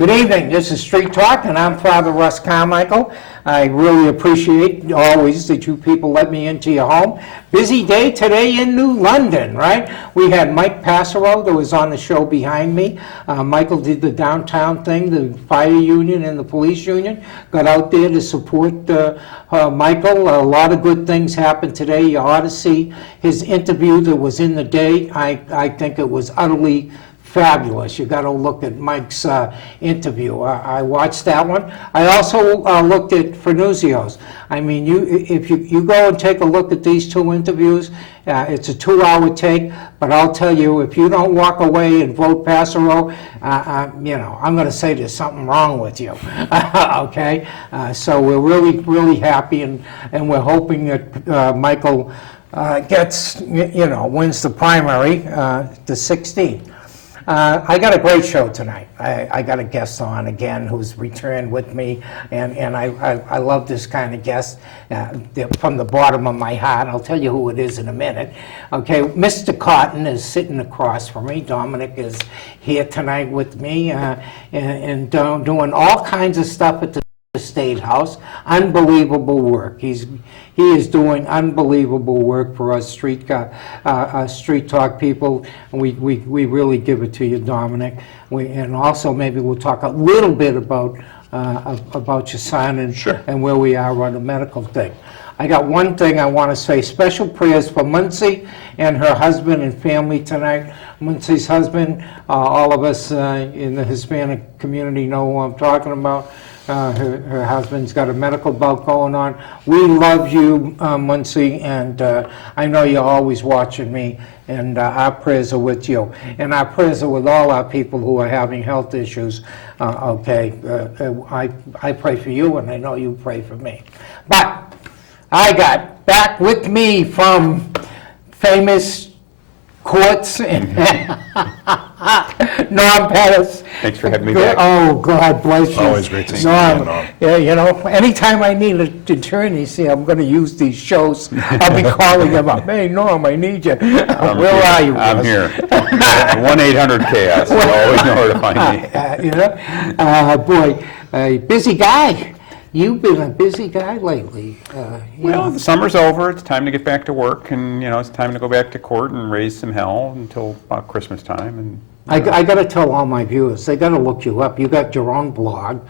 Good evening, this is Street Talk, and I'm Father Russ Carmichael. I really appreciate always that you people let me into your home. Busy day today in New London, right? We had Mike Passero that was on the show behind me. Michael did the downtown thing, the fire union and the police union. Got out there to support Michael. A lot of good things happened today. You ought to see his interview that was in the day. I think it was utterly fabulous. You got to look at Mike's interview. I watched that one. I also looked at Fernuzio's. I mean, if you go and take a look at these two interviews, it's a 2-hour take, but I'll tell you, if you don't walk away and vote Passero, I'm going to say there's something wrong with you. Okay? So we're really happy, and we're hoping that Michael gets, wins the primary, the 16th. I got a great show tonight. I got a guest on again who's returned with me, and I love this kind of guest from the bottom of my heart. I'll tell you who it is in a minute. Okay, Mr. Cotton is sitting across from me. Dominic is here tonight with me and doing all kinds of stuff at the State House. Unbelievable work. He is doing unbelievable work for us Street Talk people. And we really give it to you, Dominic. And also maybe we'll talk a little bit about your son and where we are on the medical thing. I got one thing I want to say. Special prayers for Muncie and her husband and family tonight. Muncie's husband, all of us in the Hispanic community know who I'm talking about. Her husband's got a medical bout going on. We love you, Muncie, and I know you're always watching me, and our prayers are with you. And our prayers are with all our people who are having health issues, okay? I pray for you, and I know you pray for me. But I got back with me from famous courts and Norm Pattis. Thanks for having me back. Oh, God bless you. Always great to see you, Norm. Yeah, anytime I need an attorney, see, I'm going to use these shows. I'll be calling him up. Hey, Norm, I need you. Where are you? I'm here. 1-800-CHAOS. You always know where to find me. Boy, busy guy. You've been a busy guy lately. Well, the summer's over. It's time to get back to work, and it's time to go back to court and raise some hell until about Christmas time. And I got to tell all my viewers, they got to look you up. You got your own blog.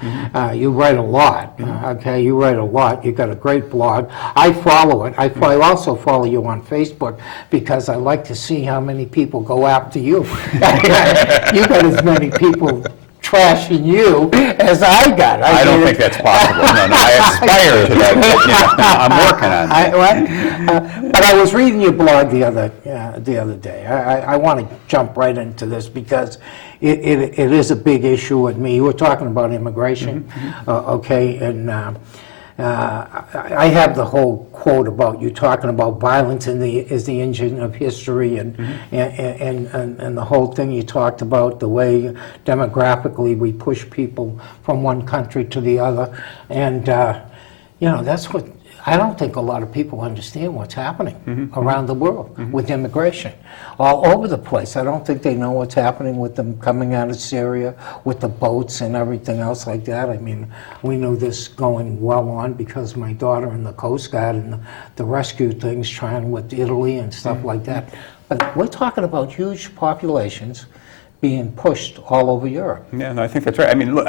You write a lot. Okay, you write a lot. You got a great blog. I follow it. I also follow you on Facebook because I like to see how many people go after you. You got as many people trashing you as I got. I don't think that's possible. No, I aspire to that. But, I'm working on it. But I was reading your blog the other day. I want to jump right into this because it is a big issue with me. You were talking about immigration, okay, and I have the whole quote about you talking about violence is the engine of history, and the whole thing you talked about, the way demographically we push people from one country to the other, and that's what I don't think a lot of people understand what's happening around the world with immigration. All over the place. I don't think they know what's happening with them coming out of Syria, with the boats and everything else like that. I mean, we knew this going well on because my daughter in the Coast Guard and the rescue things trying with Italy and stuff like that. But we're talking about huge populations being pushed all over Europe. Yeah, no, I think that's right. I mean, look,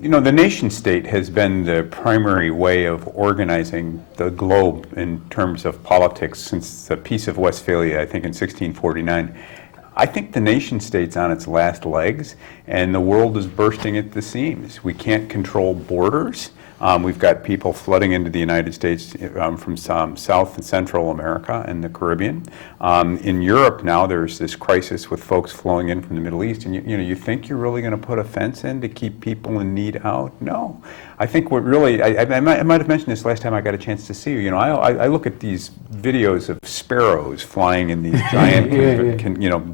the nation state has been the primary way of organizing the globe in terms of politics since the Peace of Westphalia, I think in 1649. I think the nation state's on its last legs, and the world is bursting at the seams. We can't control borders. We've got people flooding into the United States from South and Central America and the Caribbean. In Europe now, there's this crisis with folks flowing in from the Middle East, and you think you're really going to put a fence in to keep people in need out? No. I think what really, I might have mentioned this last time I got a chance to see you. I look at these videos of sparrows flying in these giant,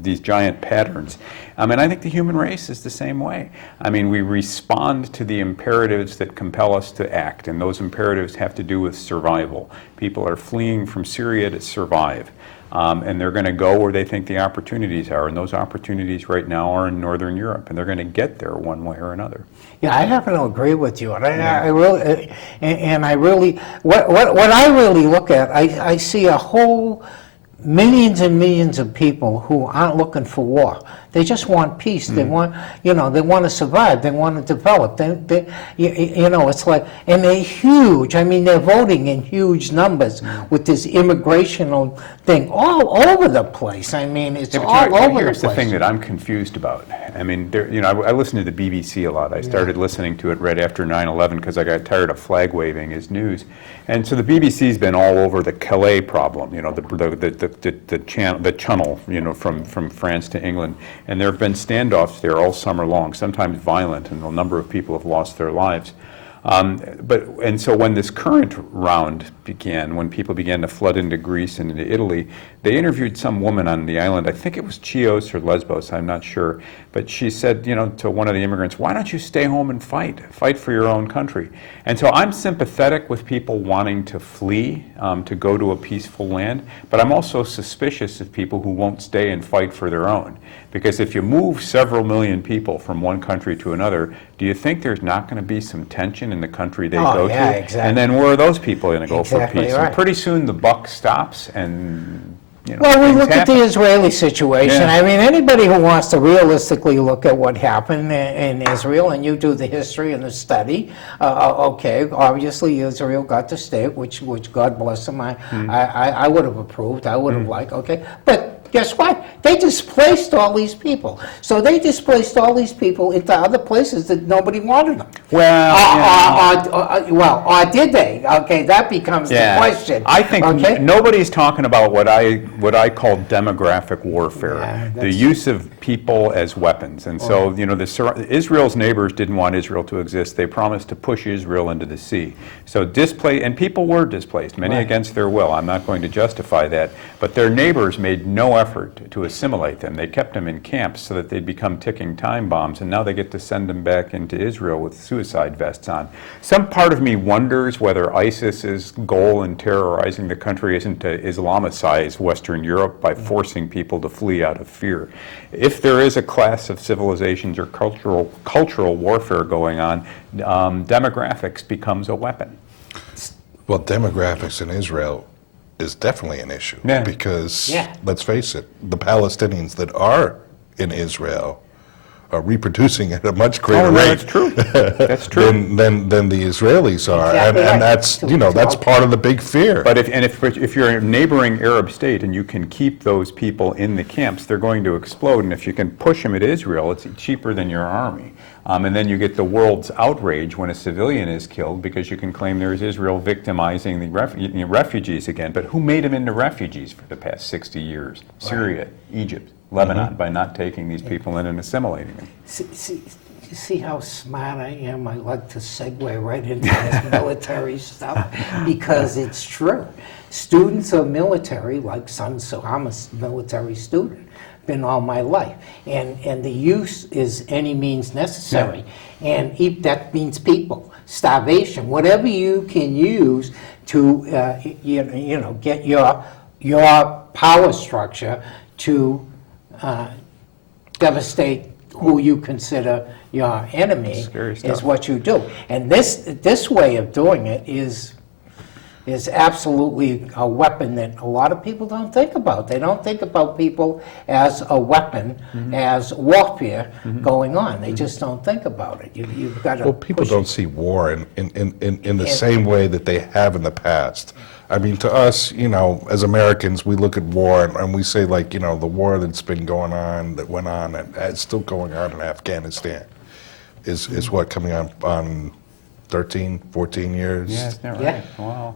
these giant patterns, And I think the human race is the same way. I mean, we respond to the imperatives that compel us to act, and those imperatives have to do with survival. People are fleeing from Syria to survive. And they're going to go where they think the opportunities are, and those opportunities right now are in Northern Europe, and they're going to get there one way or another. Yeah, I happen to agree with you, and I really, what I really look at, I see a whole millions and millions of people who aren't looking for war. They just want peace. They want, they want to survive. They want to develop. It's like, and they're huge. I mean, they're voting in huge numbers with this immigration thing all over the place. I mean, it's all over the place. Here's the thing that I'm confused about. I mean, I listen to the BBC a lot. I started listening to it right after 9/11 because I got tired of flag waving as news. And so the BBC's been all over the Calais problem, the channel, from France to England. And there have been standoffs there all summer long, sometimes violent, and a number of people have lost their lives. And so when this current round began, when people began to flood into Greece and into Italy, they interviewed some woman on the island, I think it was Chios or Lesbos, I'm not sure, but she said, to one of the immigrants, why don't you stay home and fight for your own country? And so I'm sympathetic with people wanting to flee, to go to a peaceful land, but I'm also suspicious of people who won't stay and fight for their own. Because if you move several million people from one country to another, do you think there's not going to be some tension in the country they go to? Exactly. And then where are those people going to go for peace? Right. And pretty soon the buck stops and, Well, we look at happen. the Israeli situation. Yeah. I mean, anybody who wants to realistically look at what happened in Israel, and you do the history and the study, okay, obviously Israel got the state, which God bless them. I would have approved. I would have liked. Okay, but guess what? They displaced all these people. So they displaced all these people into other places that nobody wanted them. Or did they? Okay, that becomes the question. I think nobody's talking about what I call demographic warfare, the use of people as weapons. And so, Israel's neighbors didn't want Israel to exist. They promised to push Israel into the sea. So and people were displaced, many against their will. I'm not going to justify that. But their neighbors made no effort to assimilate them. They kept them in camps so that they'd become ticking time bombs, and now they get to send them back into Israel with suicide vests on. Some part of me wonders whether ISIS's goal in terrorizing the country isn't to Islamicize Western Europe by forcing people to flee out of fear. If there is a class of civilizations or cultural warfare going on, demographics becomes a weapon. Well, demographics in Israel is definitely an issue because, let's face it, the Palestinians that are in Israel are reproducing at a much greater rate. That's true. That's true. than the Israelis are, Exactly and right. that's part of the big fear. But if you're a neighboring Arab state and you can keep those people in the camps, they're going to explode. And if you can push them at Israel, it's cheaper than your army. And then you get the world's outrage when a civilian is killed because you can claim there's Israel victimizing the refugees again. But who made them into refugees for the past 60 years? Syria, Egypt, Lebanon, by not taking these people in and assimilating them. You see how smart I am? I like to segue right into this military stuff because it's true. Students are military, like so I'm a military student. Been all my life, and the use is any means necessary, and that means people, starvation, whatever you can use to get your power structure to devastate who you consider your enemy is what you do, and this way of doing it is absolutely a weapon that a lot of people don't think about. They don't think about people as a weapon, as warfare going on. They just don't think about it. You've got to. Well, people don't see war in the same way that they have in the past. I mean, to us, as Americans, we look at war and we say, like, the war that's been going on, that went on, and it's still going on in Afghanistan, is what, coming on 13, 14 years. Yeah, isn't that right? Wow.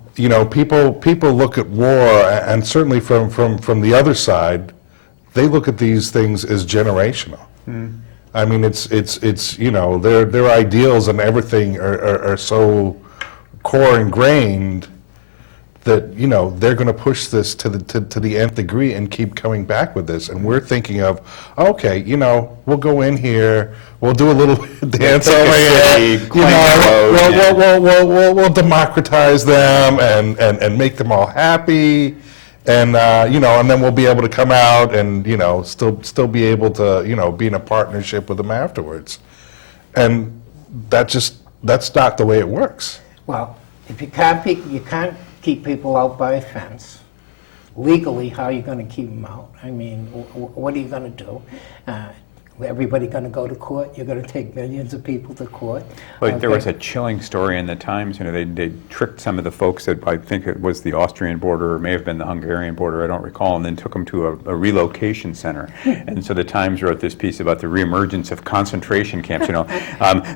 People look at war, and certainly from the other side, they look at these things as generational. I mean, it's their ideals and everything are so core ingrained that, you know, they're going to push this to the nth degree and keep coming back with this. And we're thinking of, okay, you know, we'll go in here, we'll do a little dance over here, you know, we'll democratize them and make them all happy. And, you know, and then we'll be able to come out and, you know, still be able to, you know, be in a partnership with them afterwards. And that's not the way it works. Well, if you can't keep people out by a fence. Legally, how are you going to keep them out? I mean, what are you going to do? Everybody going to go to court? You're going to take millions of people to court? Well, there was a chilling story in the Times. You know, they tricked some of the folks that I think it was the Austrian border, or may have been the Hungarian border, I don't recall, and then took them to a relocation center. And so the Times wrote this piece about the reemergence of concentration camps. You know,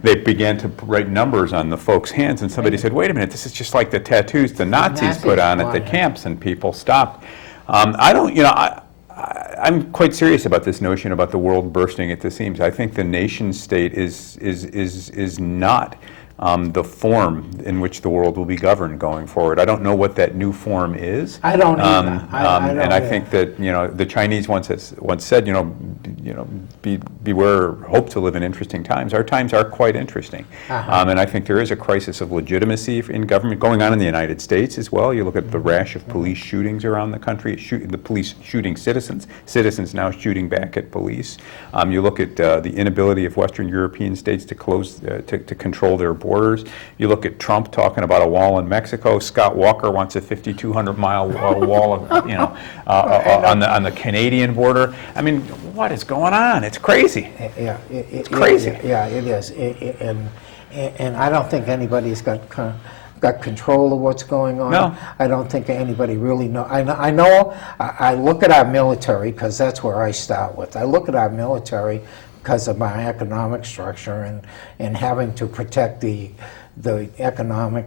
they began to write numbers on the folks' hands, and somebody said, "Wait a minute, this is just like the tattoos the Nazis put on at the camps," and people stopped. I'm quite serious about this notion about the world bursting at the seams. I think the nation state is not the form in which the world will be governed going forward. I don't know what that new form is. I don't either. And I think that, you know, the Chinese once said, you know, beware, hope to live in interesting times. Our times are quite interesting. And I think there is a crisis of legitimacy in government going on in the United States as well. You look at the rash of police shootings around the country, the police shooting citizens now shooting back at police. You look at the inability of Western European states to close, to control their borders. You look at Trump talking about a wall in Mexico. Scott Walker wants a 5,200-mile wall, you know, on the Canadian border. I mean, what is going on? It's crazy. Yeah, it's crazy. Yeah, it is. And I don't think anybody's got control of what's going on. No. I don't think anybody really knows. I know. I look at our military because that's where I start with. I look at our military because of my economic structure and having to protect the economic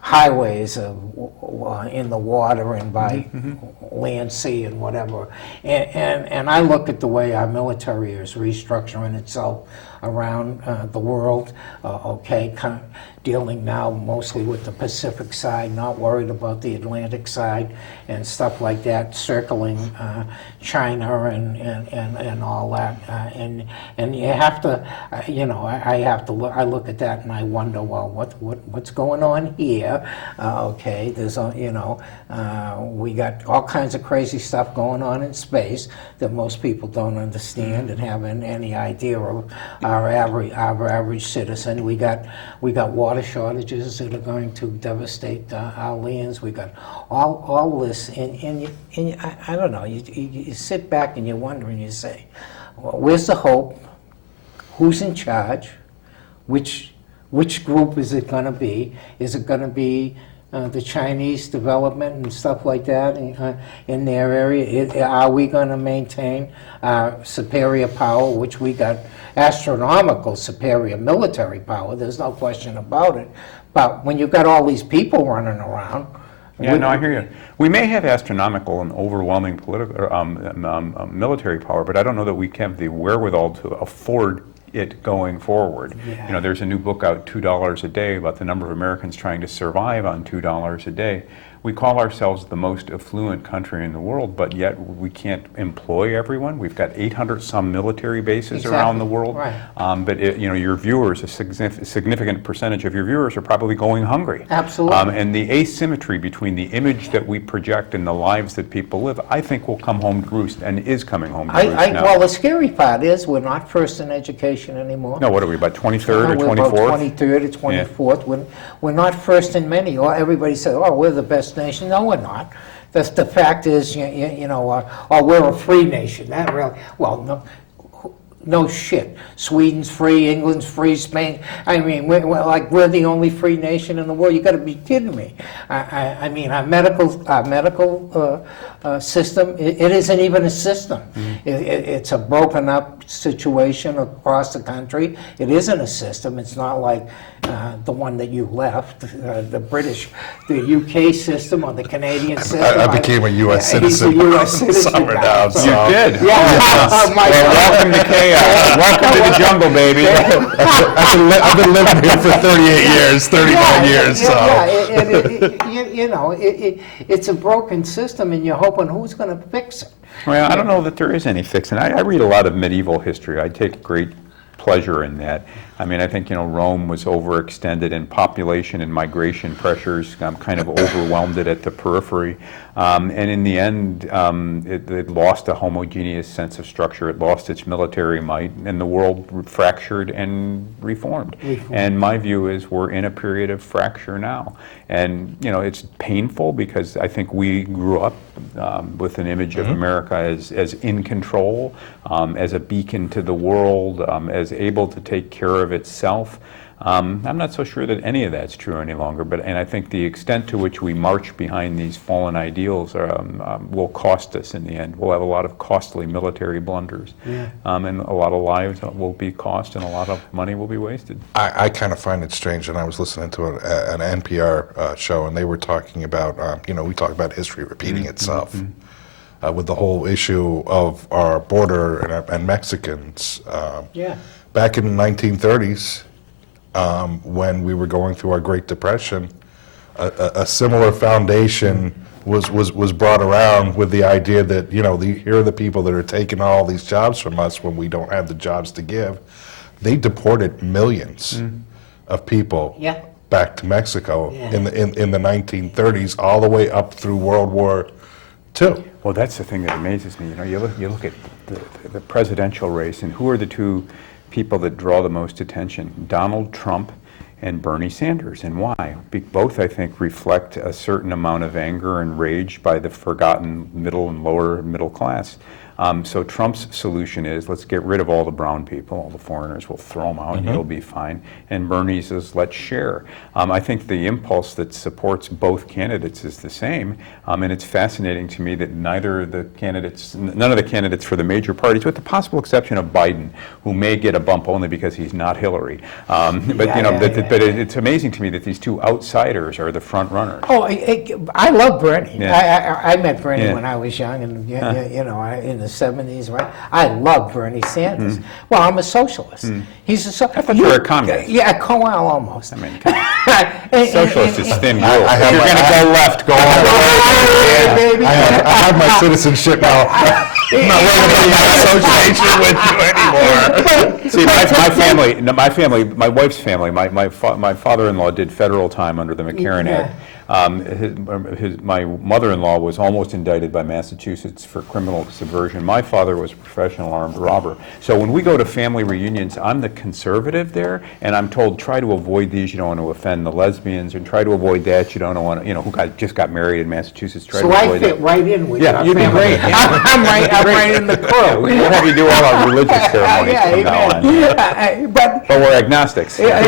highways in the water and by land, sea, and whatever. And I look at the way our military is restructuring itself around the world, dealing now mostly with the Pacific side, not worried about the Atlantic side and stuff like that, circling China and all that. And you have to, I have to look. I look at that and I wonder, well, what's going on here? There's we got all kinds of crazy stuff going on in space that most people don't understand and haven't any idea of. Our average citizen. We got water shortages that are going to devastate our lands. We got all this, and I don't know. You sit back and you wonder and you say, well, where's the hope? Who's in charge? Which group is it going to be? Is it going to be the Chinese development and stuff like that in their area? Are we going to maintain superior power, which we got astronomical superior military power? There's no question about it. But when you've got all these people running around, yeah, no, I hear you. We may have astronomical and overwhelming political military power, but I don't know that we have the wherewithal to afford it going forward. Yeah. You know, there's a new book out, $2 a day, about the number of Americans trying to survive on $2 a day. We call ourselves the most affluent country in the world, but yet we can't employ everyone. We've got 800 some military bases around the world. Right. But your viewers, a significant percentage of your viewers are probably going hungry. Absolutely. And the asymmetry between the image that we project and the lives that people live, I think will come home to roost and is coming home to roost now. Well, the scary part is we're not first in education anymore. No, what are we, about 23rd or We're 24th? about 23rd or 24th. Yeah. We're not first in many. Everybody says, oh, we're the best nation. No, we're not. The fact is, we're a free nation. That really, well, no shit. Sweden's free, England's free, Spain. I mean, we're the only free nation in the world. You got to be kidding me. I mean, our medical system, it isn't even a system. It's a broken up situation across the country. It isn't a system. It's not like the one that you left, the British, the UK system or the Canadian system. I became a U.S. citizen. He's a U.S. citizen summer now. You did? Yeah. Well, welcome to chaos. yeah. Welcome to the jungle, baby. I've been living here for 38 years, 39 years, so. It's a broken system, and you're hoping who's going to fix it. Well, I don't know that there is any fixing. I read a lot of medieval history. I take great pleasure in that. I mean, I think, Rome was overextended, and population and migration pressures kind of overwhelmed it at the periphery. And in the end, it lost a homogeneous sense of structure. It lost its military might, and the world fractured and reformed. And my view is we're in a period of fracture now. And, it's painful because I think we grew up with an image of America as in control, as a beacon to the world, as able to take care of itself. I'm not so sure that any of that's true any longer, and I think the extent to which we march behind these fallen ideals will cost us in the end. We'll have a lot of costly military blunders, and a lot of lives will be cost, and a lot of money will be wasted. I kind of find it strange, and I was listening to an NPR show, and they were talking about, we talk about history repeating itself. With the whole issue of our border and Mexicans. Back in the 1930s, when we were going through our Great Depression, a similar foundation was brought around with the idea that, here are the people that are taking all these jobs from us when we don't have the jobs to give. They deported millions of people back to Mexico in the 1930s, all the way up through World War II. Well, that's the thing that amazes me. You look at the presidential race, and who are the two people that draw the most attention? Donald Trump and Bernie Sanders. And why? Both, I think, reflect a certain amount of anger and rage by the forgotten middle and lower middle class. So Trump's solution is, let's get rid of all the brown people, all the foreigners, we'll throw them out and you'll be fine. And Bernie's is, let's share. I think the impulse that supports both candidates is the same, and it's fascinating to me that none of the candidates for the major parties, with the possible exception of Biden, who may get a bump only because he's not Hillary. But it's amazing to me that these two outsiders are the front runners. Oh, I love Bernie. Yeah. I met Bernie when I was young, and in the 70s, right? I love Bernie Sanders. Well, I'm a socialist. He's a socialist. I thought you were a communist. Yeah, well, almost. I mean, socialist is thin rule. If have you're my- going to go left, go all the way. Baby. I have my citizenship now. I'm not working in the association with you anymore. See, my wife's family, my father-in-law did federal time under the McCarran Act. My mother-in-law was almost indicted by Massachusetts for criminal subversion. My father was a professional armed robber. So when we go to family reunions, I'm the conservative there, and I'm told, try to avoid these, you don't want to offend the lesbians, and try to avoid that, you don't want to, who just got married in Massachusetts, try So to I avoid fit that. right in with Yeah, your you'd be family. great. I'm right in the crew. We'll have you do all our religious ceremonies from now on. amen. But we're agnostics. Yeah,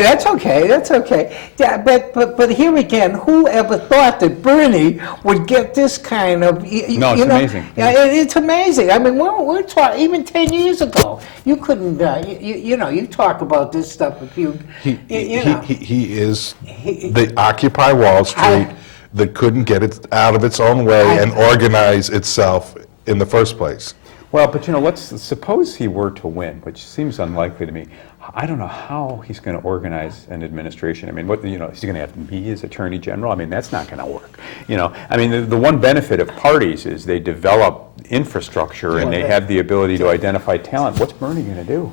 that's okay. That's okay. Yeah, but here again, who ever thought that Bernie would get this kind of? No, it's amazing. Yeah, it's amazing. I mean, we're talking even 10 years ago. You couldn't. You talk about this stuff if you. He is the Occupy Wall Street that couldn't get it out of its own way and organize itself in the first place. Well, but let's suppose he were to win, which seems unlikely to me. I don't know how he's going to organize an administration. I mean, is he going to have me as Attorney General? I mean, that's not going to work. I mean, the one benefit of parties is they develop infrastructure and they have the ability to identify talent. What's Bernie going to do?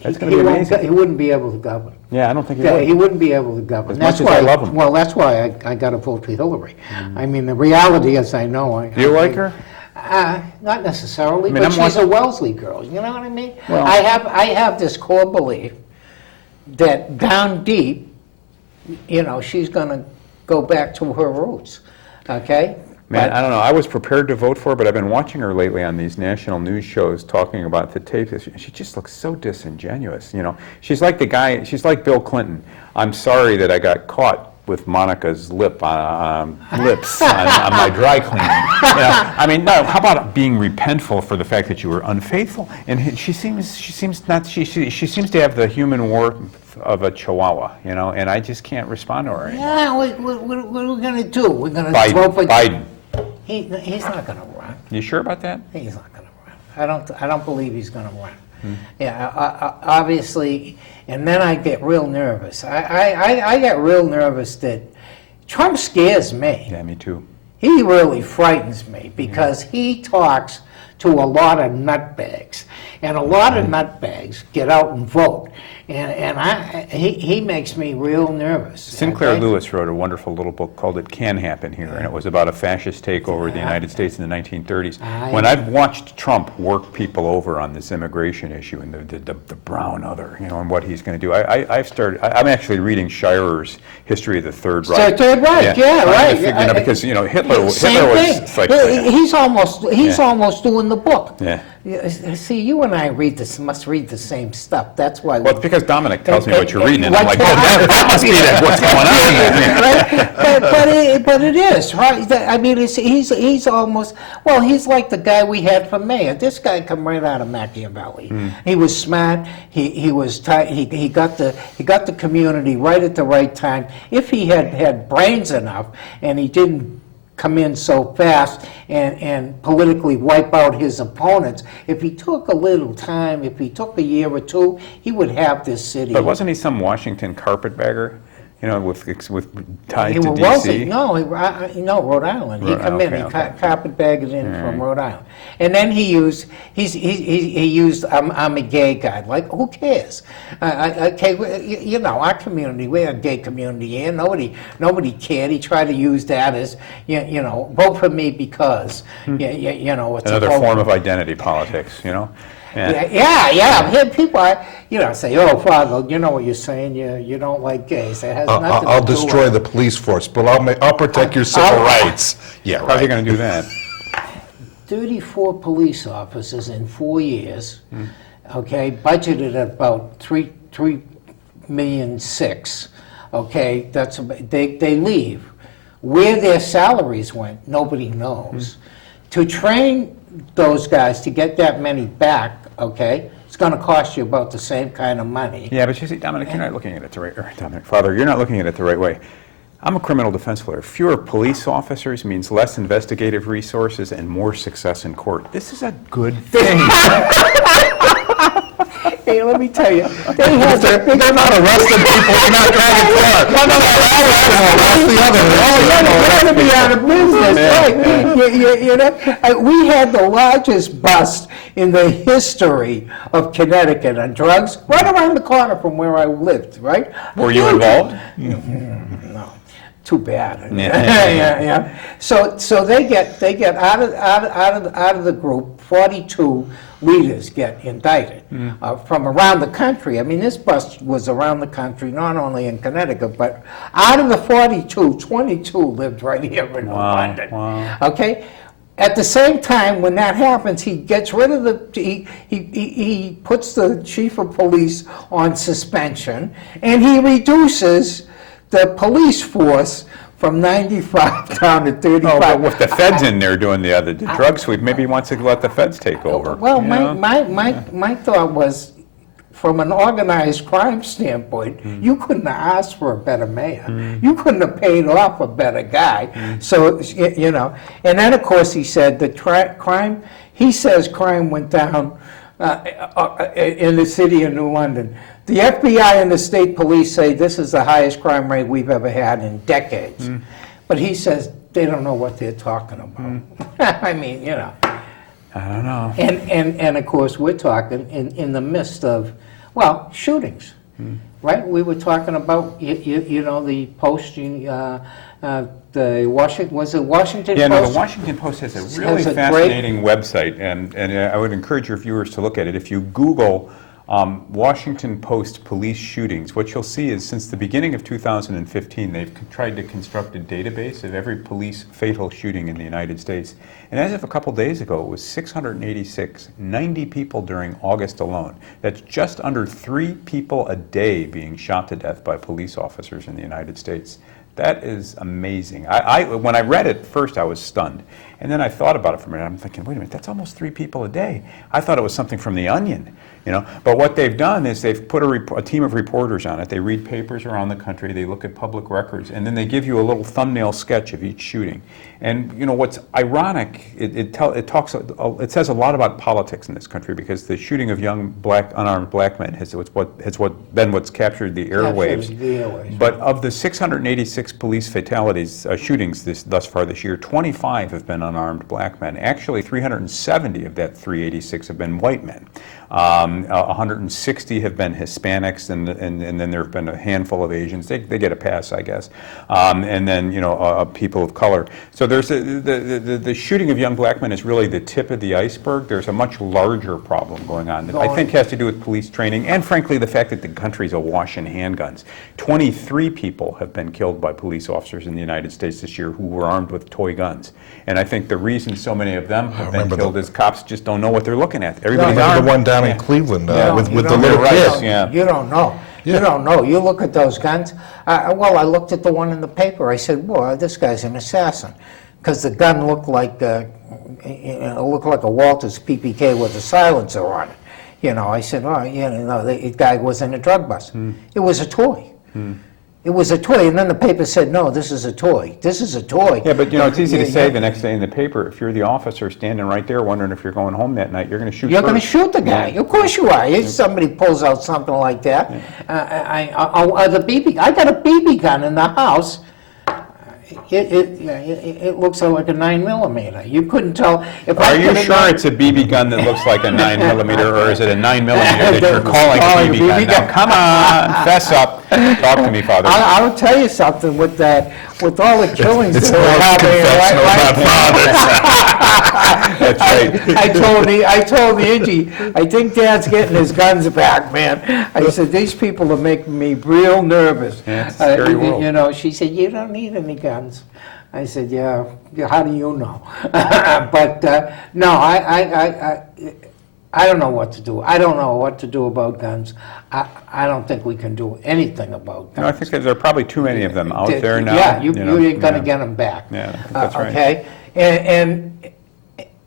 That's going to be amazing. He wouldn't be able to govern. Yeah, I don't think he Yeah, would. he wouldn't be able to govern. As That's much as why I love him. Well, that's why I got to vote for Hillary. I mean, the reality is, I know. Do you like her? Not necessarily, I mean, but I'm she's one- a Wellesley girl. You know what I mean? Well- I have this core belief that down deep, she's going to go back to her roots. Okay. Man, I don't know. I was prepared to vote for her, but I've been watching her lately on these national news shows talking about the tapes. She just looks so disingenuous. She's like she's like Bill Clinton. I'm sorry that I got caught with Monica's lips on my dry cleaning. I mean, no. How about being repentful for the fact that you were unfaithful? And she seems to have the human warmth of a Chihuahua, and I just can't respond to her anymore. Yeah, what are we going to do? We're going to Biden. for Biden. He's not going to run. You sure about that? He's not going to run. I don't believe he's going to run. Yeah, obviously, and then I get real nervous. I get real nervous that Trump scares me. Yeah, me too. He really frightens me because he talks to a lot of nutbags, and a lot of nutbags get out and vote, and he makes me real nervous. Sinclair okay? Lewis wrote a wonderful little book called It Can Happen Here, and it was about a fascist takeover of the United States in the 1930s. When I've watched Trump work people over on this immigration issue and the brown other, and what he's going to do, I'm actually reading Schirer's History of the Third Reich. So Third Reich, right. Because Hitler was like he's almost doing the book. Yeah. See, you and I must read the same stuff. That's why. Well, it's because Dominic tells me what you're reading, and I'm like, that must be what's going on here. Right? But it is, right? I mean, he's almost, well, he's like the guy we had for mayor. This guy come right out of Machiavelli. He was smart. He was he got the community right at the right time. If he had brains enough, and he didn't come in so fast and politically wipe out his opponents. If he took a little time, if he took a year or two, he would have this city. But wasn't he some Washington carpetbagger? With tied to Was D.C.? he? No, Rhode Island. He carpetbagged in from Rhode Island, and then he used I'm a gay guy. Like, who cares? Okay, our community, we're a gay community here. Nobody cared. He tried to use that as vote for me because it's Another form of identity politics. Yeah. People, say, "Oh, Father, you know what you're saying. You don't like gays." It has nothing to do I'll destroy the police force, but I'll protect your civil rights. Yeah, How are you going to do that? 34 police officers in 4 years. Okay, budgeted at about $3.6 million. Okay, they leave. Where their salaries went, nobody knows. To train those guys to get that many back, okay, it's going to cost you about the same kind of money. Yeah, but you see, Dominic, you're not looking at it the right, Dominic, Father, you're not looking at it the right way. I'm a criminal defense lawyer. Fewer police officers means less investigative resources and more success in court. This is a good thing. Hey, let me tell you, They're not arresting people. They're not driving cars. They're going to be out of business. Right? We had the largest bust in the history of Connecticut on drugs, right around the corner from where I lived. Right? Were you involved? No. Too bad. Yeah. So they get out of the group. 42 leaders get indicted from around the country. I mean, this bust was around the country, not only in Connecticut, but out of the 42, 22 lived right here in London. Wow. Okay. At the same time, when that happens, he gets rid of he puts the chief of police on suspension, and he reduces the police force from 95 down to 35. Oh, but with the feds in there doing the drug sweep, maybe he wants to let the feds take over. Well, my thought was, from an organized crime standpoint, you couldn't have asked for a better mayor. You couldn't have paid off a better guy. So, and then of course he said the crime went down in the city of New London. The FBI and the state police say this is the highest crime rate we've ever had in decades. But he says they don't know what they're talking about. I mean, I don't know. And of course, we're talking in the midst of, shootings, right? We were talking about, the posting, the Washington, was it Washington Post? Yeah, no, the Washington Post has a really fascinating website, and I would encourage your viewers to look at it. If you Google Washington Post police shootings, what you'll see is since the beginning of 2015, they've tried to construct a database of every police fatal shooting in the United States. And as of a couple days ago, it was 686, 90 people during August alone. That's just under 3 people a day being shot to death by police officers in the United States. That is amazing. When I read it first, I was stunned. And then I thought about it for a minute. I'm thinking, wait a minute, that's almost 3 people a day. I thought it was something from The Onion, you know. But what they've done is they've put a team of reporters on it. They read papers around the country. They look at public records, and then they give you a little thumbnail sketch of each shooting. And you know what's ironic? It says a lot about politics in this country, because the shooting of young unarmed black men has been what's captured the airwaves. But of the 686 police fatalities, shootings thus far this year, 25 have been unarmed black men. Actually, 370 of that 386 have been white men. 160 have been Hispanics, and then there have been a handful of Asians. They get a pass, I guess. And then, you know, people of color. So there's the shooting of young black men is really the tip of the iceberg. There's a much larger problem going on that I think has to do with police training, and frankly the fact that the country's awash in handguns. 23 people have been killed by police officers in the United States this year who were armed with toy guns. And I think the reason so many of them have been killed is cops just don't know what they're looking at. Everybody's armed. The one down in Cleveland with the little kid. kid. Yeah. You don't know. You don't know. You look at those guns. Well, I looked at the one in the paper. I said, "Boy, this guy's an assassin," because the gun looked like a Walters PPK with a silencer on it. You know, I said, "Oh, you know, the guy was in a drug bust." It was a toy. It was a toy, and then the paper said, "No, this is a toy. This is a toy." Yeah, but you know, it's easy to say the next day in the paper. If you're the officer standing right there, wondering if you're going home that night, you're going to shoot. You're going to shoot the guy. Yeah. Of course you are. If somebody pulls out something like that, the BB. I got a BB gun in the house. It looks like a 9mm. You couldn't tell. Are you sure it's a BB gun that looks like a 9mm, or is it a 9mm that you're calling a BB gun? Now, come on, fess up. Talk to me, Father. I'll tell you something with that. With all the killings that are happening, right? That's right. I told Angie, I think Dad's getting his guns back, man. I said, these people are making me real nervous. Yeah, it's a scary world. You know, she said, you don't need any guns. I said, yeah, how do you know? But no, I don't know what to do. I don't know what to do about guns. I don't think we can do anything about guns. No, I think there are probably too many of them out there now. Yeah, you ain't going to get them back. Yeah, I think that's right. Okay?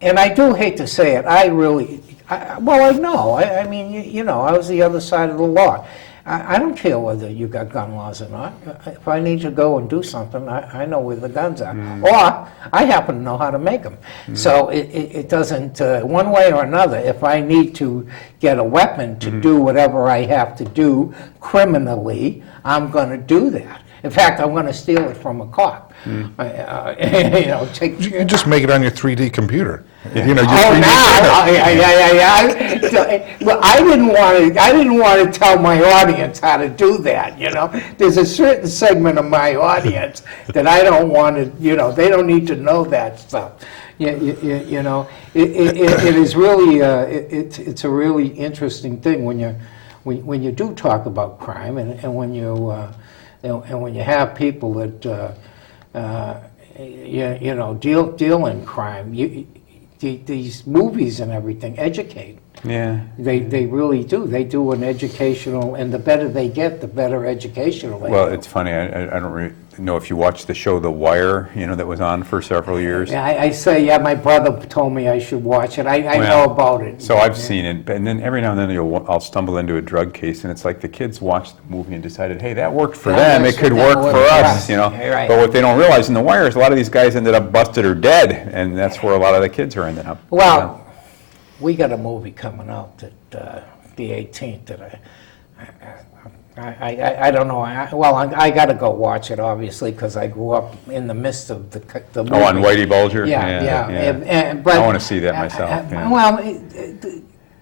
And I do hate to say it. I know. I mean, you know, I was the other side of the law. I don't care whether you got gun laws or not. If I need to go and do something, I know where the guns are. Or I happen to know how to make them. So it doesn't, one way or another, if I need to get a weapon to do whatever I have to do criminally, I'm going to do that. In fact, I'm going to steal it from a cop. You know, You just make it on your 3D computer. Yeah. You know, your 3D yeah. Well, I didn't want to tell my audience how to do that. You know, there's a certain segment of my audience that I don't want to. You know, they don't need to know that stuff. You know, it is really it's a really interesting thing when you do talk about crime and when you have people that you know deal in crime. These movies and everything educate. Yeah. They really do. They do an educational, and the better they get, the better educational they Well, do. it's funny. I don't really know if you watched the show The Wire, you know, that was on for several years. Yeah, I say, yeah, my brother told me I should watch it. I know about it. So I've seen it, and then every now and then I'll stumble into a drug case, and it's like the kids watched the movie and decided, hey, that worked for them, it could work for us, you know. Right. But what they don't realize in The Wire is a lot of these guys ended up busted or dead, and that's where a lot of the kids are ending up. Well, we got a movie coming out that the 18th that I don't know. I got to go watch it, obviously, because I grew up in the midst of the movie. Oh, on Whitey Bulger? Yeah. But I want to see that myself. Yeah. Well,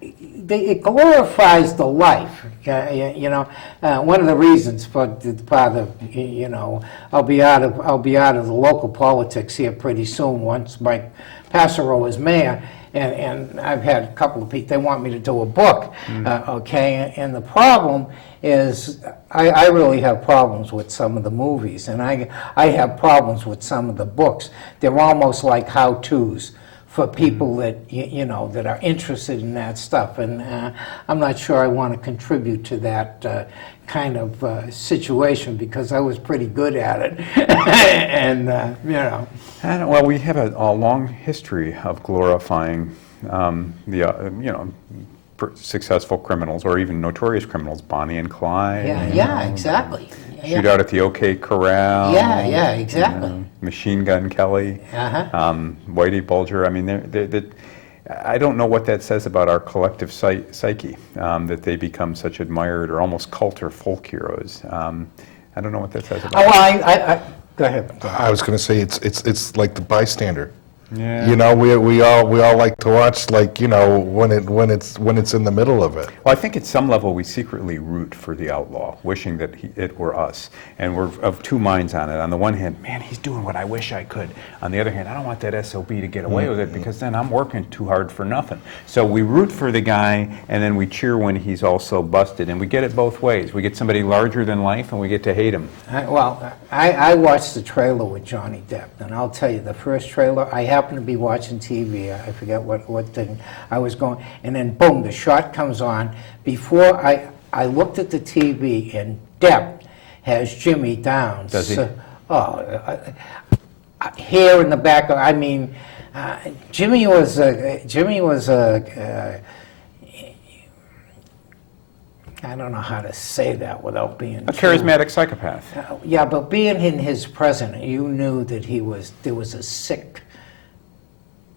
it glorifies the life. You know, one of the reasons for the father, you know, I'll be out of the local politics here pretty soon once Mike Passero is mayor. And I've had a couple of people, they want me to do a book, okay? And the problem is, I really have problems with some of the movies, and I have problems with some of the books. They're almost like how-tos for people that, you know, that are interested in that stuff. And I'm not sure I want to contribute to that kind of situation because I was pretty good at it. And, you know. Well, we have a long history of glorifying you know, successful criminals or even notorious criminals, Bonnie and Clyde. Yeah, exactly. Shootout at the OK Corral. Yeah, exactly. You know, Machine Gun Kelly. Whitey Bulger. I mean, I don't know what that says about our collective psyche, that they become such admired or almost cult or folk heroes. I don't know what that says about. Oh, well, go ahead. I was going to say it's like the bystander. Yeah. You know, we all like to watch, like, you know, when it's in the middle of it. Well, I think at some level we secretly root for the outlaw, wishing that it were us, and we're of two minds on it. On the one hand, man, he's doing what I wish I could. On the other hand, I don't want that SOB to get away with it because then I'm working too hard for nothing. So we root for the guy, and then we cheer when he's also busted, and we get it both ways. We get somebody larger than life, and we get to hate him. I watched the trailer with Johnny Depp, and I'll tell you, the first trailer, I happened to be watching TV, I forget what thing I was going, and then boom, the shot comes on. Before I looked at the TV, and Depp has Jimmy down. Does he? Hair in the back, I mean, Jimmy was I don't know how to say that without being A charismatic psychopath. yeah, but being in his presence, you knew that there was a sick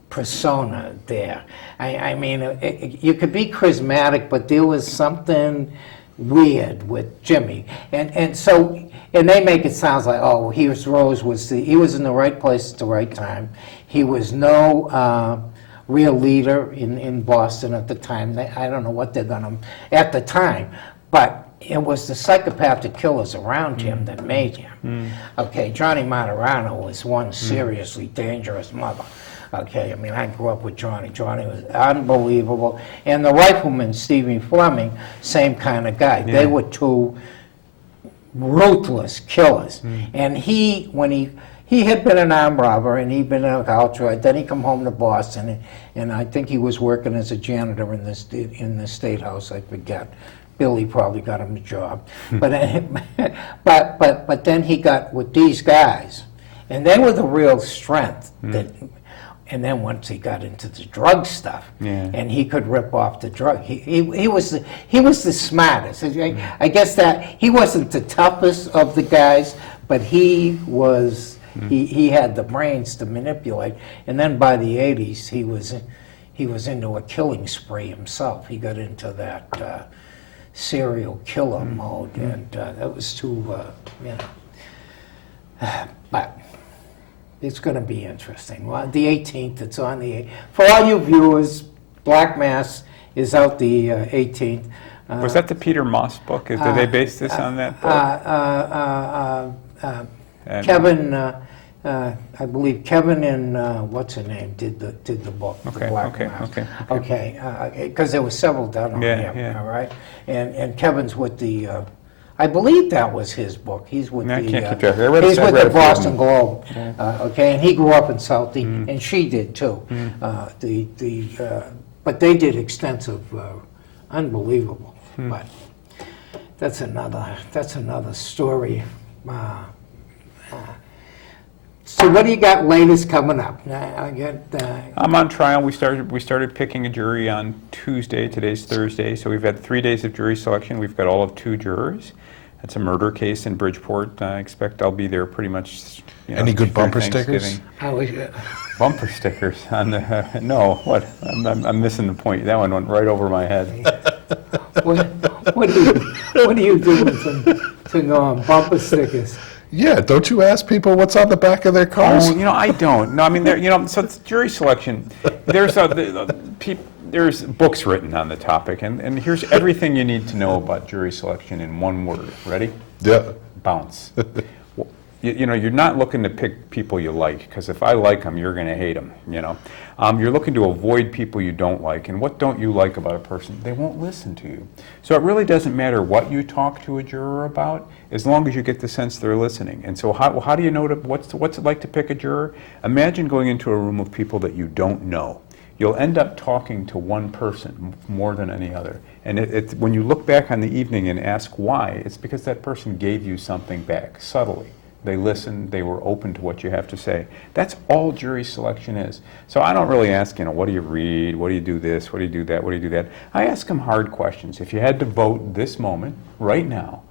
persona there. I mean, you could be charismatic, but there was something weird with Jimmy, and they make it sound like, oh, he was in the right place at the right time. He was no real leader in Boston at the time. I don't know what they're gonna at the time, but it was the psychopathic killers around him that made him. Okay, Johnny Martirano was one seriously dangerous mother. Okay, I mean, I grew up with Johnny. Johnny was unbelievable. And the rifleman, Stevie Fleming, same kind of guy. They were two ruthless killers. And when he had been an armed robber, and he'd been an alcoholic, then he come home to Boston, and I think he was working as a janitor in the State House, I forget. Billy probably got him a job. But then he got with these guys, and they were the real strength. And then once he got into the drug stuff, and he could rip off the drug, he was the smartest. I guess that he wasn't the toughest of the guys, but he was. He had the brains to manipulate. And then by the 80s, he was into a killing spree himself. He got into that serial killer mode, and that was too, you know. But it's going to be interesting. Well, the 18th, it's on the 18th. For all you viewers, Black Mass is out the 18th. Was that the Peter Moss book? Did they base this on that book? Kevin, I believe Kevin and what's her name did the book. Okay. Because there were several done on him. All right, and Kevin's with the. I believe that was his book. He's with I the. Can't keep track. He's with the Boston Globe. Okay, and he grew up in Southie, and she did too. But they did extensive, unbelievable. But that's another story. So what do you got latest coming up? I'm on trial. We started picking a jury on Tuesday. Today's Thursday, so we've had 3 days of jury selection. We've got all of 2 jurors. It's a murder case in Bridgeport. I expect I'll be there pretty much. Any good bumper stickers? Bumper stickers on the no. What? I'm missing the point. That one went right over my head. What do you do with some bumper stickers? Yeah, don't you ask people what's on the back of their cars? Oh, I don't. No, I mean, so it's jury selection. There's books written on the topic, and here's everything you need to know about jury selection in one word. Ready? Yeah. Bounce. you're not looking to pick people you like, because if I like them, you're going to hate them, You're looking to avoid people you don't like, and what don't you like about a person? They won't listen to you. So it really doesn't matter what you talk to a juror about, as long as you get the sense they're listening. And so how do you know what's it like to pick a juror? Imagine going into a room of people that you don't know. You'll end up talking to one person more than any other. And when you look back on the evening and ask why, it's because that person gave you something back, subtly. They listened, they were open to what you have to say. That's all jury selection is. So I don't really ask, what do you read? What do you do this? What do you do that? What do you do that? I ask them hard questions. If you had to vote this moment, right now,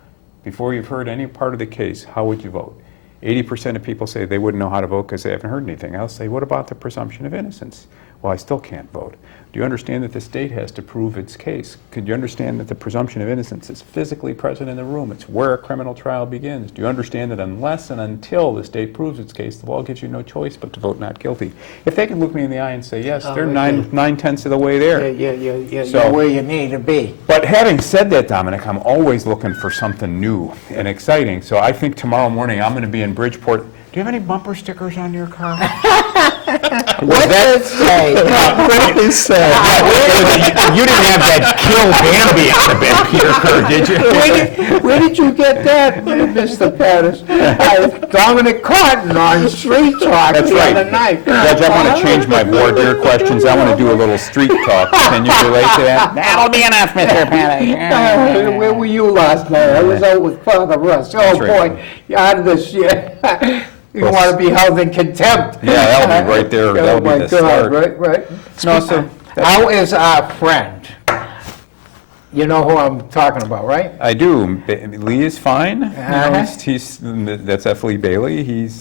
before you've heard any part of the case, how would you vote? 80% of people say they wouldn't know how to vote because they haven't heard anything. I'll say, what about the presumption of innocence? Well, I still can't vote. Do you understand that the state has to prove its case? Could you understand that the presumption of innocence is physically present in the room? It's where a criminal trial begins. Do you understand that unless and until the state proves its case, the law gives you no choice but to vote not guilty? If they can look me in the eye and say, yes, they're nine-tenths of the way there. You're where you need to be. But having said that, Dominic, I'm always looking for something new and exciting. So I think tomorrow morning I'm going to be in Bridgeport. Do you have any bumper stickers on your car? What does it say? What is that? You didn't have that Kill Bambi on the back of your car, did you? Where did you get that, Mr. Pattis? Dominic Cotton on Street Talk That's the right. other night. Judge, I want to change my voir dire questions. I want to do a little street talk. Can you relate to that? That'll be enough, Mr. Pattis. Where were you last night? I was out with Father Russ. Oh, right. boy, you're out of this year. You want to be held in contempt. Yeah, that'll be right there. That'll be the start. Right. No, so How is our friend? You know who I'm talking about, right? I do. Lee is fine. Uh-huh. That's F. Lee Bailey. He's,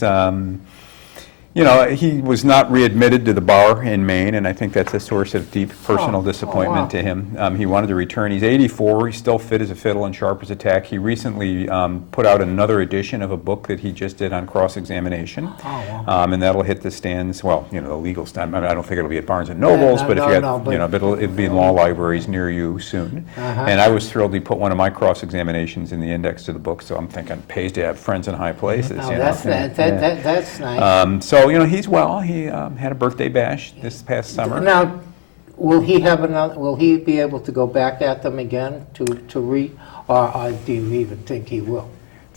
he was not readmitted to the bar in Maine, and I think that's a source of deep personal disappointment wow. to him. He wanted to return. He's 84. He's still fit as a fiddle and sharp as a tack. He recently put out another edition of a book that he just did on cross-examination, and that'll hit the stands. Well, the legal stand. I don't think it'll be at Barnes and Nobles, but if you had, but it'll be in law libraries near you soon. And I was thrilled he put one of my cross-examinations in the index to the book. So I'm thinking, pays to have friends in high places. Oh, that's nice. So he's well. He had a birthday bash this past summer. Now, will he have another? Will he be able to go back at them again to read, or do you even think he will?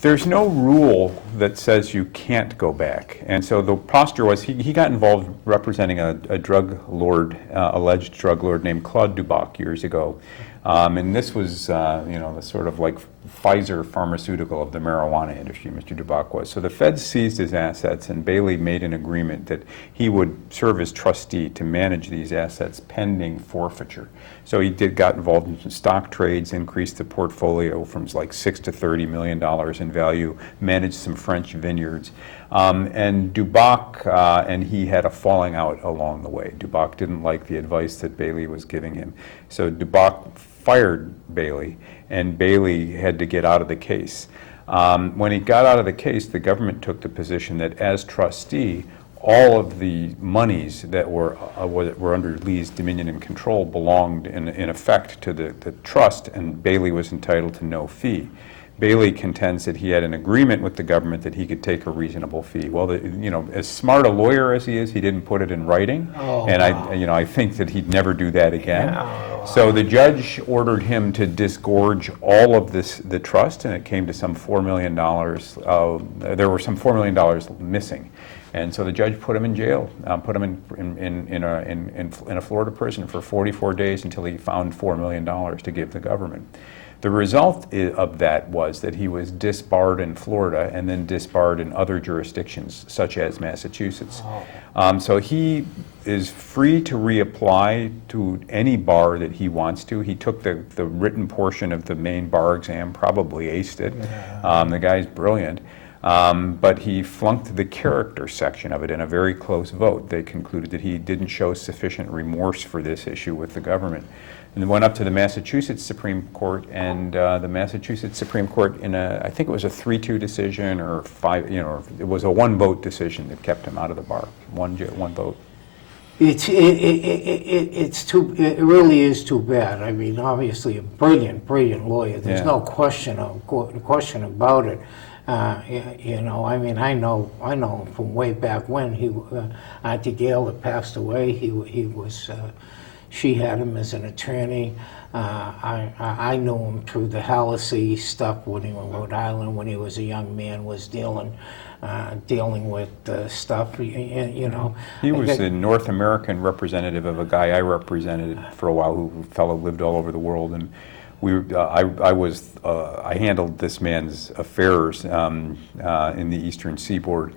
There's no rule that says you can't go back, and so the posture was he got involved representing a drug lord, alleged drug lord named Claude Duboc years ago, and this was the sort of like Pfizer pharmaceutical of the marijuana industry, Mr. Duboc was. So the feds seized his assets, and Bailey made an agreement that he would serve as trustee to manage these assets pending forfeiture. So he got involved in some stock trades, increased the portfolio from like $6 to $30 million in value, managed some French vineyards. And Duboc and he had a falling out along the way. Duboc didn't like the advice that Bailey was giving him. So Duboc fired Bailey, and Bailey had to get out of the case. When he got out of the case, the government took the position that as trustee, all of the monies that were under Lee's dominion and control belonged in effect to the trust, and Bailey was entitled to no fee. Bailey contends that he had an agreement with the government that he could take a reasonable fee. Well, as smart a lawyer as he is, he didn't put it in writing, and I think that he'd never do that again. So the judge ordered him to disgorge all of the trust, and it came to some $4 million. There were some $4 million missing. And so the judge put him in jail, put him in a Florida prison for 44 days until he found $4 million to give the government. The result of that was that he was disbarred in Florida and then disbarred in other jurisdictions, such as Massachusetts. So he is free to reapply to any bar that he wants to. He took the written portion of the main bar exam, probably aced it. The guy's brilliant. But he flunked the character section of it in a very close vote. They concluded that he didn't show sufficient remorse for this issue with the government. And then went up to the Massachusetts Supreme Court, and the Massachusetts Supreme Court, I think it was a 3-2 decision or it was a 1-vote decision that kept him out of the bar. One vote. It really is too bad. I mean, obviously a brilliant lawyer. There's no question about it. You know, I mean, I know him from way back when. Auntie Gail that passed away, he was, she had him as an attorney. I knew him through the Halsey stuff when he was in Rhode Island, when he was a young man, was dealing with stuff, you know. He was the North American representative of a guy I represented for a while, who fellow lived all over the world, and I handled this man's affairs in the Eastern Seaboard,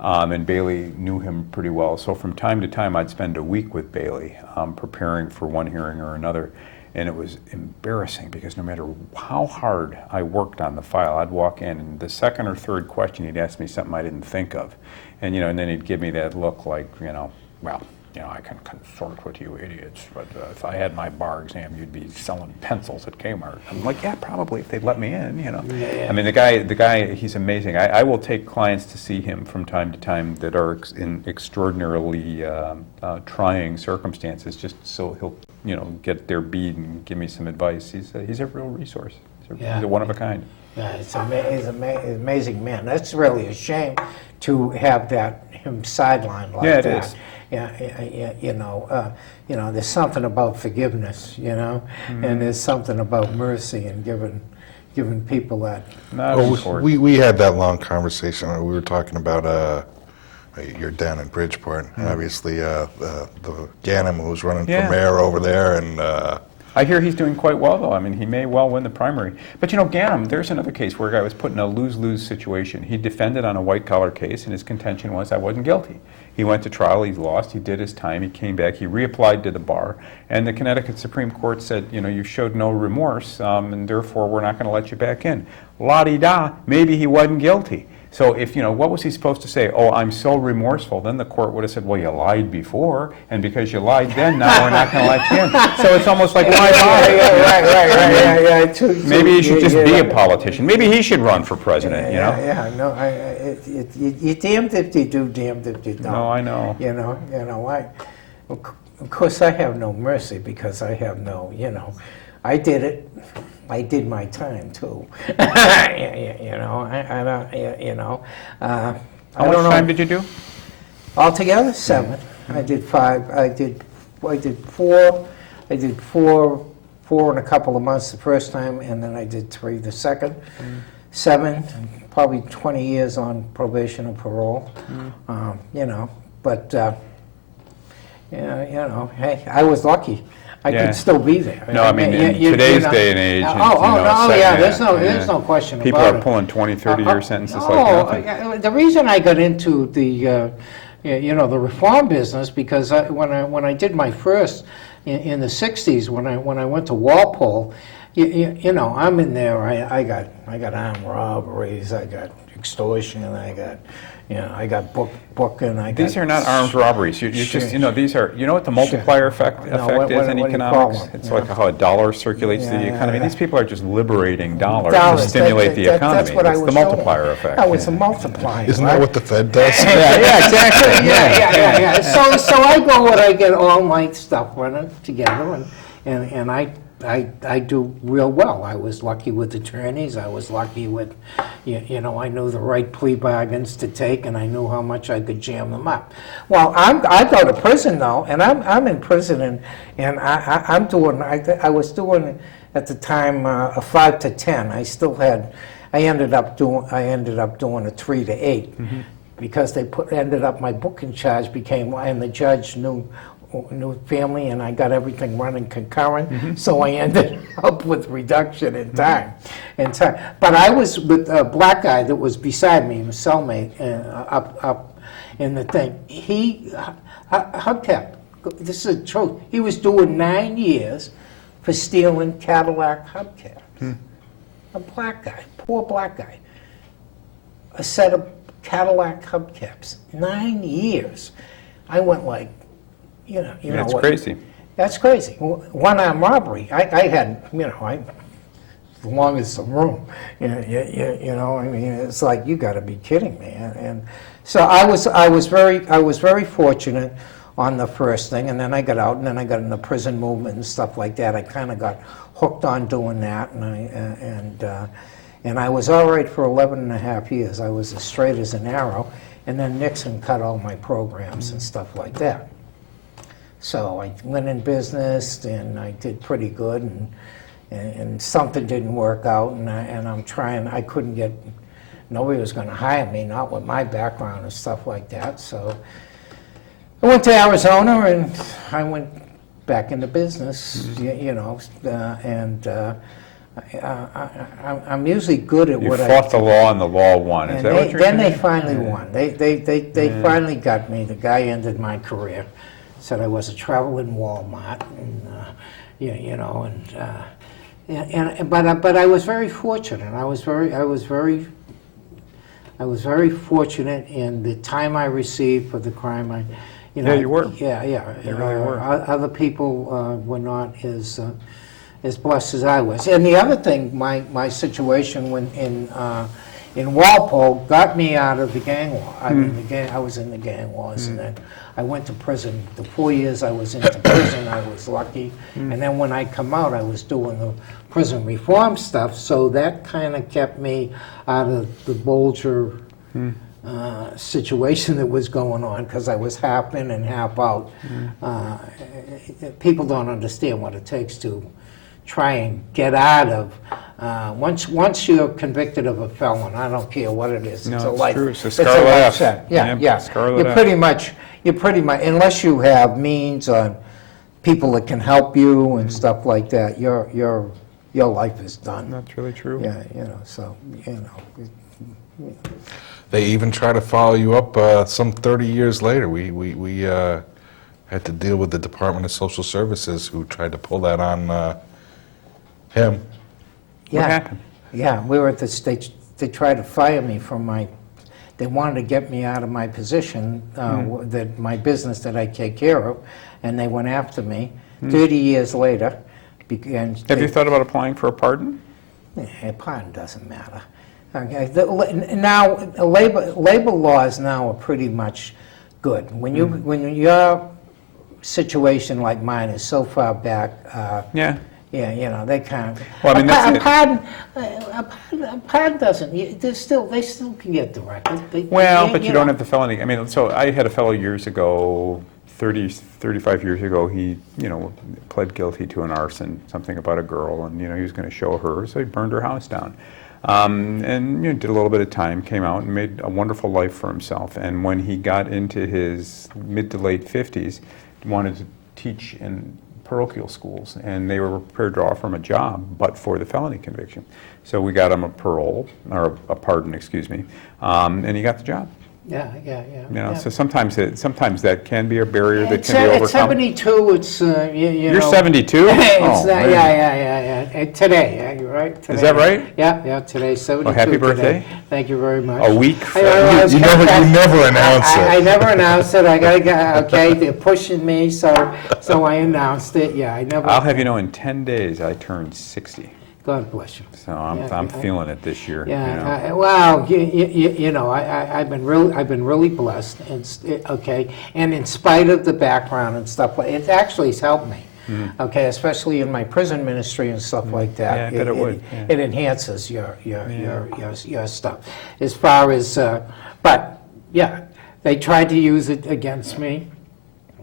and Bailey knew him pretty well. So from time to time, I'd spend a week with Bailey, preparing for one hearing or another. And it was embarrassing because no matter how hard I worked on the file, I'd walk in and the second or third question he'd ask me something I didn't think of. And, you know, and then he'd give me that look like, you know, well, you know, I can consort with you idiots, but if I had my bar exam, you'd be selling pencils at Kmart. I'm like, yeah, probably, if they'd let me in, you know. Yeah. I mean, the guy, he's amazing. I will take clients to see him from time to time that are in extraordinarily trying circumstances, just so he'll, you know, get their bead and give me some advice. He's a real resource. He's a one of a kind. Yeah, he's an amazing man. That's really a shame to have him sidelined like that. Yeah, it is. Yeah, you know, there's something about forgiveness, you know, and there's something about mercy and giving people that. We had that long conversation. We were talking about you're down in Bridgeport, and obviously the Ganem who's running for mayor over there, and. I hear he's doing quite well, though. I mean, he may well win the primary. But, you know, Ganem, there's another case where a guy was put in a lose-lose situation. He defended on a white-collar case, and his contention was, I wasn't guilty. He went to trial, he lost, he did his time, he came back, he reapplied to the bar, and the Connecticut Supreme Court said, you know, you showed no remorse, and therefore we're not going to let you back in. La-di-da, maybe he wasn't guilty. So if, you know, what was he supposed to say? Oh, I'm so remorseful. Then the court would have said, well, you lied before, and because you lied then, now we're not going to let you in. So it's almost like, why bother? Right. Maybe he should just be a politician. Maybe he should run for president, you know? Yeah, no, you're damned if you do, damned if you don't. No, I know. You know, of course I have no mercy because I have no, you know, I did it. I did my time too. You know, I don't, you know. How much time did you do? Altogether, 7. I did 5. I did 4. I did 4 and a couple of months the first time, and then I did 3 the second. 7, probably 20 years on probation or parole. You know, but you know, hey, I was lucky. I could still be there. No, I mean, in today's day and age. There's no question People about it. People are pulling 20, 30-year sentences like nothing. The reason I got into the, you know, the reform business, because when I did my first in the 60s, when I went to Walpole, you know, I'm in there. I got armed robberies. I got extortion. I got. You know, I got booking. These are not armed robberies. You're just, you know, these are, you know what the multiplier effect is in economics? It's like how a dollar circulates the economy. These people are just liberating dollars to stimulate the economy. It's the multiplier effect. Oh, it's a multiplier. Isn't that what the Fed does? Yeah, exactly. Yeah. So I go and I get all my stuff running together, and I do real well. I was lucky with attorneys. I was lucky with, you know, I knew the right plea bargains to take, and I knew how much I could jam them up. Well, I go to prison though, and I'm in prison, and I'm doing. I was doing at the time a 5 to 10. I ended up doing a 3 to 8 because my booking charge became, and the judge knew family, and I got everything running concurrent, so I ended up with reduction in time. But I was with a black guy that was beside me, a cellmate, up in the thing. He hubcap. This is the truth. He was doing 9 years for stealing Cadillac hubcaps. A black guy, poor black guy. A set of Cadillac hubcaps. 9 years. I went like, you know That's crazy. That's crazy. One-armed robbery. I had, you know, as long as the room. You know, I mean, it's like, you got to be kidding me. And so I was very fortunate on the first thing, and then I got out, and then I got in the prison movement and stuff like that. I kind of got hooked on doing that, And I was all right for 11 and a half years. I was as straight as an arrow. And then Nixon cut all my programs and stuff like that. So I went in business, and I did pretty good, and something didn't work out, and I'm trying, I couldn't get, nobody was going to hire me, not with my background and stuff like that. So I went to Arizona, and I went back into business, and I'm usually good at You what I do. fought the law and the law won. Is And that what you're then saying? they finally won. They finally got me. The guy ended my career. Said I was a traveling Walmart, but I was very fortunate. I was very fortunate in the time I received for the crime. Yeah, you were. Yeah. You really were. Other people were not as blessed as I was. And the other thing, my situation when in Walpole got me out of the gang war. I mean, I was in the gang wars, and then I went to prison. The 4 years I was into prison, I was lucky. And then when I come out, I was doing the prison reform stuff, so that kind of kept me out of the Bolger situation that was going on, because I was half in and half out. People don't understand what it takes to try and get out of. Once you're convicted of a felon, I don't care what it is. No, it's a it's life. true. It's a It's Scarlet life F. sentence. Yeah. Yep, Scarlet You're F. pretty much, unless you have means on people that can help you and stuff like that, your life is done. That's really true. Yeah, so. They even try to follow you up some 30 years later. We had to deal with the Department of Social Services, who tried to pull that on him. Yeah. What happened? Yeah, we were at the stage. They tried to fire me from they wanted to get me out of my position, that my business that I take care of, and they went after me. 30 years later, Have you thought about applying for a pardon? pardon doesn't matter. Okay, now labor laws now are pretty much good. When your situation like mine is so far back. Yeah. Yeah, they kind of. Well, I mean, that's a it. pardon doesn't. They still can get the record. Well, but you don't have the felony. I mean, so I had a fellow years ago, 35 years ago, he, pled guilty to an arson, something about a girl, and, he was going to show her, so he burned her house down. And did a little bit of time, came out and made a wonderful life for himself. And when he got into his mid to late 50s, he wanted to teach in parochial schools, and they were prepared to offer him a job, but for the felony conviction. So we got him a parole, or a pardon, excuse me, and he got the job. Yeah. So sometimes that can be a barrier that It's, can be overcome. At 72, it's You're 72? It's man. yeah. Today, right? Today. Is that right? Yeah. Today's 72. Well, happy birthday. Today. Thank you very much. A week. I was You never announce it. I never announced it. I gotta go. Okay, they're pushing me, so I announced it. Yeah, I never. I'll have you know, in 10 days I turned 60. God bless you. So I'm feeling it this year. Yeah. Well, I've been really blessed, and in spite of the background and stuff, it actually has helped me. Okay, especially in my prison ministry and stuff like that. Yeah, I bet it would. Yeah. It enhances your stuff. As far as, but yeah, they tried to use it against me.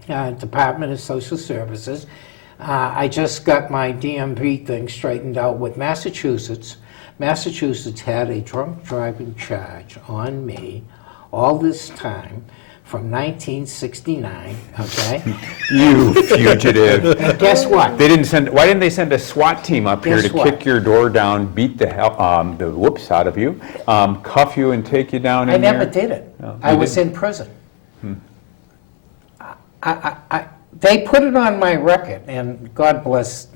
Department of Social Services. I just got my DMV thing straightened out with Massachusetts. Massachusetts had a drunk driving charge on me all this time from 1969, okay? You fugitive. And guess what? Why didn't they send a SWAT team up here Guess to what? kick your door down, beat the whoops out of you, cuff you and take you down in I never there? did it. No, I you was didn't? in prison. They put it on my record, and God bless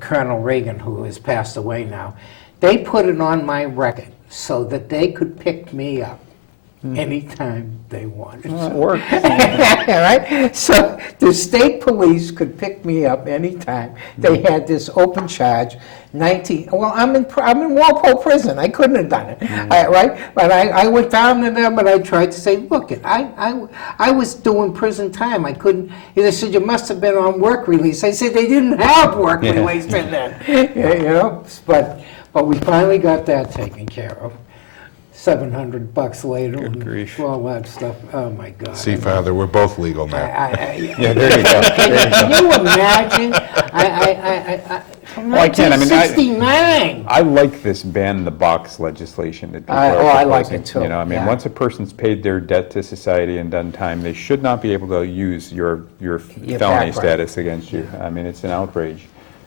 Colonel Reagan, who has passed away now. They put it on my record so that they could pick me up anytime they wanted. It works. Right? So the state police could pick me up anytime. They had this open charge, well, I'm in Walpole prison. I couldn't have done it, right? But I went down to them and I tried to say, look, I was doing prison time. I couldn't. They said, you must have been on work release. I said, they didn't have work release then. You know, but we finally got that taken care of. $700 later, Good and grief. all that stuff. Oh my God! See, Father, we're both legal now. Yeah, there you go. Can you imagine? From Well, I can't. I mean, 1969. I like this ban the box legislation that people are I like proposing. it too, You know, I mean, yeah. once a person's paid their debt to society and done time, they should not be able to use your felony background. status against you. I mean, it's an outrage.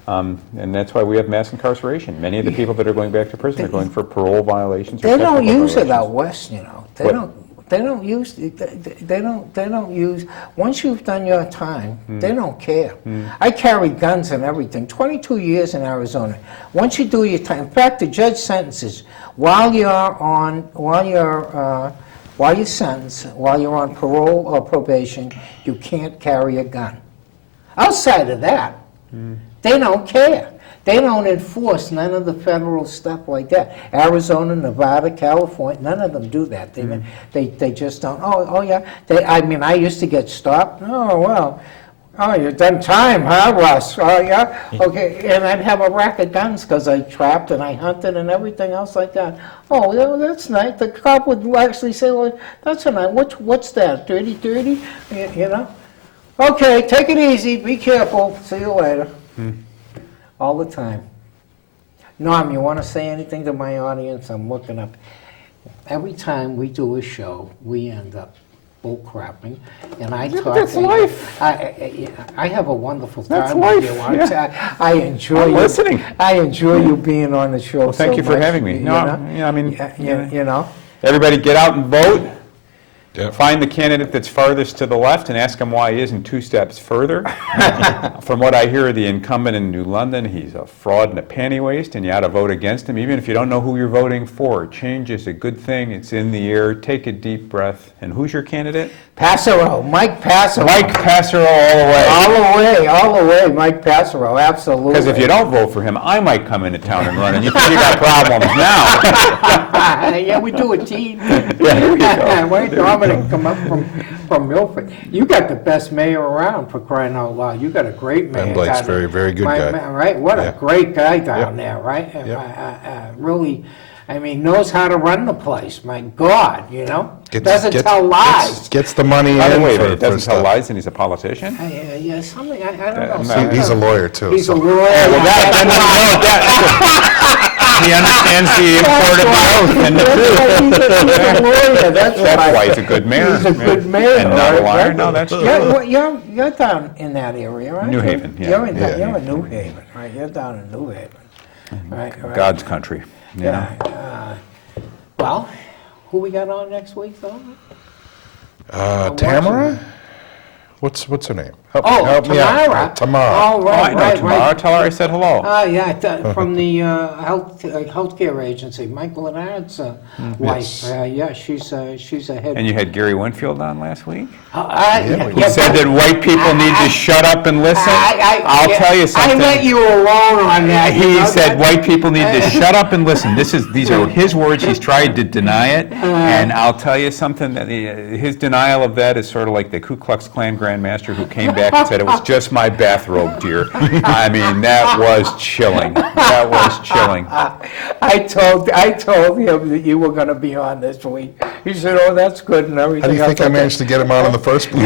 And that's why we have mass incarceration. Many of the people that are going back to prison are going for parole violations or They don't technical use it violations. out west, you know. They What? don't use. They don't use. Once you've done your time, they don't care. I carried guns and everything. 22 years in Arizona. Once you do your time, in fact, the judge sentences while you're sentenced, while you're on parole or probation, you can't carry a gun. Outside of that, they don't care. They don't enforce none of the federal stuff like that. Arizona, Nevada, California, none of them do that. They just don't. Oh yeah. I mean, I used to get stopped. Oh well. Oh, you've done time, huh, Russ? Oh yeah. Okay. And I'd have a rack of guns because I trapped and I hunted and everything else like that. Oh, yeah, that's nice. The cop would actually say, "Well, that's a nice. What's that? 30-30? You know." Okay, take it easy. Be careful. See you later. All the time. Norm, you want to say anything to my audience? I'm looking up. Every time we do a show, we end up bull-crapping, and I talk. That's life. I have a wonderful time That's with life, you. yeah. I enjoy I'm you. listening. I enjoy you being on the show. Thank so you for much, having me. you No, know? yeah, I mean, You know. everybody get out and vote. Yep. Find the candidate that's farthest to the left and ask him why he isn't 2 steps further. From what I hear, the incumbent in New London, he's a fraud and a panty waste, and you ought to vote against him, even if you don't know who you're voting for. Change is a good thing. It's in the air. Take a deep breath. And who's your candidate? Passero, Mike Passero. Mike Passero all the way. All the way, Mike Passero, absolutely. Because if you don't vote for him, I might come into town and run, and you think you got problems now. Yeah, we do a team. There you go. Wait, Dominic come up from Milford. You got the best mayor around, for crying out loud. You got a great mayor. Ben Blake's down very, very good there. guy. Right? What Yeah. a great guy down Yep. there, right? Yep. Really, I mean, knows how to run the place. My God, you know? Doesn't tell lies. Gets the money By the in way, for it doesn't tell stuff. lies, and he's a politician? Yeah, something, I don't know. I'm something- He's a lawyer, too. He's a so- lawyer. Well, he understands the import of the oath and the truth. He's a lawyer, that's That's why. why he's a good mayor. He's a good mayor. And not a right? liar? No, that's true. You're down in that area, right? New Haven, yeah. You're in, Yeah. you're in New Haven, right? You're down in New Haven, right? God's country, you know? Yeah. Well, who we got on next week, though? Tamara? What's her name? Oh, Help me out. Tamara. Tamara. Oh, Oh, I right, know right, tomorrow. right. Tell her I said hello. Yeah, from the healthcare agency, Michael Lennard's wife. Yeah, she's a head. And you had Gary Winfield on last week? He He said that white people need to shut up and listen. I'll tell you something. I let you alone on that. you He know said that? white people need to shut up and listen. These are his words. He's tried to deny it, and I'll tell you something. That his denial of that is sort of like the Ku Klux Klan Grand Master who came back and said it was just my bathrobe, dear. I mean, that was chilling. That was chilling. I told him that you were going to be on this week. He said, "Oh, that's good," and everything. How do you think I else. managed to get him out in the first place?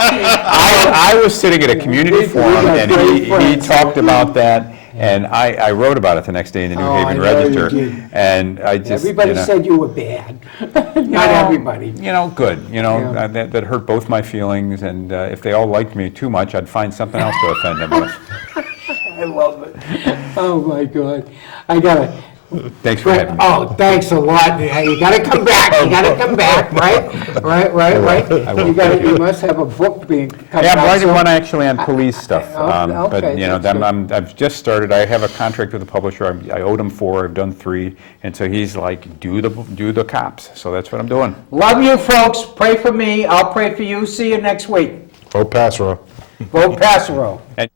I was sitting at a community forum, got and great he friends. talked about that, and I wrote about it the next day in the New Oh, I Haven know you Register, did. and I just, Everybody you know, said you were bad. Not everybody. You know, good. You know, Yeah. that hurt both my feelings, and if they all liked me too much, I'd find something else to offend them with. I love it. Oh my God! I gotta. Thanks for having me. Oh, thanks a lot. You gotta come back, you gotta come back, right? Right. You must have a book being cut Yeah, I'm out writing soon. one actually on police stuff. Okay, But, you know, that's I've just started, I have a contract with the publisher, I owed him 4, I've done 3, and so he's like, do the cops, so that's what I'm doing. Love you, folks. Pray for me. I'll pray for you. See you next week. Vote Passero. Vote Passero. And